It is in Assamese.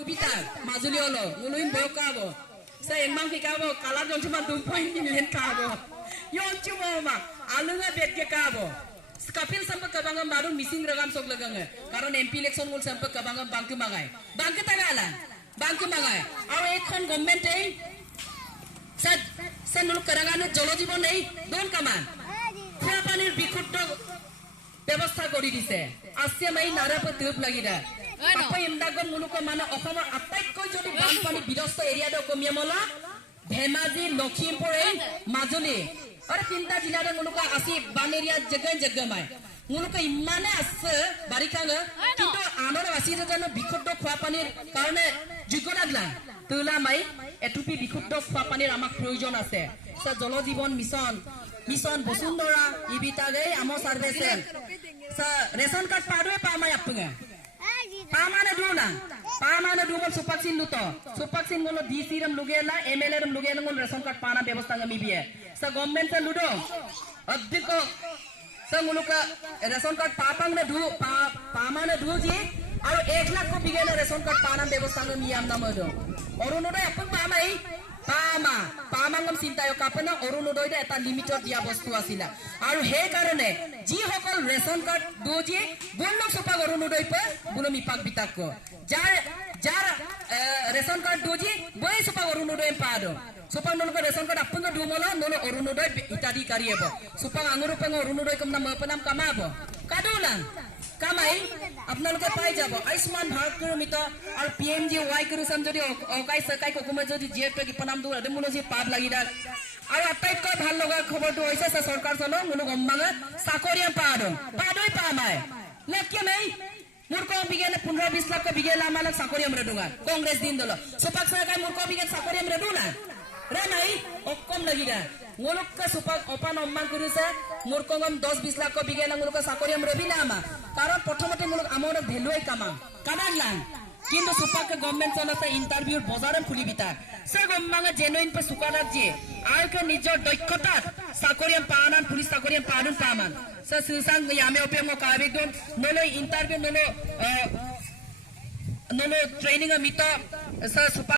Lupita, Mazuliolo, Ulin Bocabo. Say monkey cabo, Calado to 2 million cabo. Yon Chumoma, Aluna Betke Cabo. Skapil sampai kabangam baru missing ragam sok laganga. Karon MP election mul sampai kabangam bangku mangai. Bangku tagalan. Bangku mangai. Aw ekon government ei. Sad nulu karanganu jolo jibon ei. Don kaman. Khua panir bikhuto ব্যবস্থা কৰি দিছে আছে মাই নাৰাপত তুপ লাগিদা আপা ইন্দাগন মুলুক মানে অসমৰ আটাইতকৈ যদি বানপানী বিধ্বস্ত এৰিয়াটো কমিয়ামলা ধেমাজি লখিমপুৰ এই মাজুলী আৰু তিনটা জিলাৰ মুলুক আছে বান এৰিয়া জগন জগমাই মুলুক ইমানে আছে বাৰিকাঙ কিন্তু আনৰ আছে জানো বিশুদ্ধ খোৱা পানীৰ কাৰণে যোগ্যনাগলা তুলা মাই এটুপি বিশুদ্ধ খোৱা পানীৰ আমাক প্ৰয়োজন আছে জল জীৱন মিছন বসুন্ধরা ইবিতাগে আমো সার্ভিসেল সা রেশন কার্ড পাড়ে পামাই আপুঙ্গে পামানে দুনা পামানে দুবল সুপাকসিন লুতো সুপাকসিন গুলো ডিসি রম লুগেলা এমএলএ রম লুগেলা গুলো রেশন কার্ড পানা ব্যবস্থা গমি বিয়ে সা গভর্নমেন্ট সে লুডো অধিক সা মুলুকা রেশন কার্ড পাপাং ने দু পামানে দু জি আর 1 লাখ কো বিগেলা রেশন কার্ড পানা ব্যবস্থা গমি আম নামদো অরুণোদয় আপন পামাই পামাংগম চিন্তায় কাপনা অৰুণোদয় এটা লিমিটত দিয়া বস্তু আছিল আৰু হে কাৰণে যি সকল ৰেশন কাৰ্ড দুজি বন্ন সুপাক অৰুণোদয় পে বুলমি পাক বিতাক যাৰ ৰেশন কাৰ্ড দুজি বই সুপাক অৰুণোদয় পাদো সুপাক নলক ৰেশন কাৰ্ড আপন দুমল নল অৰুণোদয় ইত্যাদি কাৰিয়েব সুপাক আঙুৰ পেং অৰুণোদয় কম নাম পনাম কামাব কাদুলা কামাই আপোনালোকে পাই যাব আয়ুষ্মান ভাৰত কৰ্মীত আৰু PMGY কৰিছন যদি অকাই সকাই কোকমে যদি জিএপে কি পনাম দুৰ মুনো যি পাব লাগিদা আৰু আটাইতকৈ ভাল লগা খবৰটো হৈছে সৰকাৰ চলো মুনো গম্মাঙে চাকৰিয়া পাদৈ পামাই লক্ষ্য নাই মুরকো বিগেলে 15-20 লাখ বিগেলে আমালে চাকরি আমরা দুঙা কংগ্রেস দিন দল সুপাক সরকার মুরকো বিগেল চাকরি আমরা দুনা রে নাই অকম লাগিদা মুলুক সুপাক অপান অম্মান কৰিছে মুরকম 10-20 লাখ বিগেলে মুলুক চাকরি আমরা বিনা আমা কারণ প্রথমতে মুলুক আমার ভ্যালুই কামাম কামাগলান কিন্তু সুপাক গভর্নমেন্ট চলাতে ইন্টারভিউর বজারম খুলি বিতা সে গম্মাঙে জেনুইন পে সুকারাত যে আয়কে নিজের দক্ষতাত চাকরি পানান পুলিশ চাকরি পানুন পামান সে সুসাং ইয়ামে ওপে মো কাবেদন নলো ইন্টারভিউ নলো ট্রেনিং মিতা সে সুপাক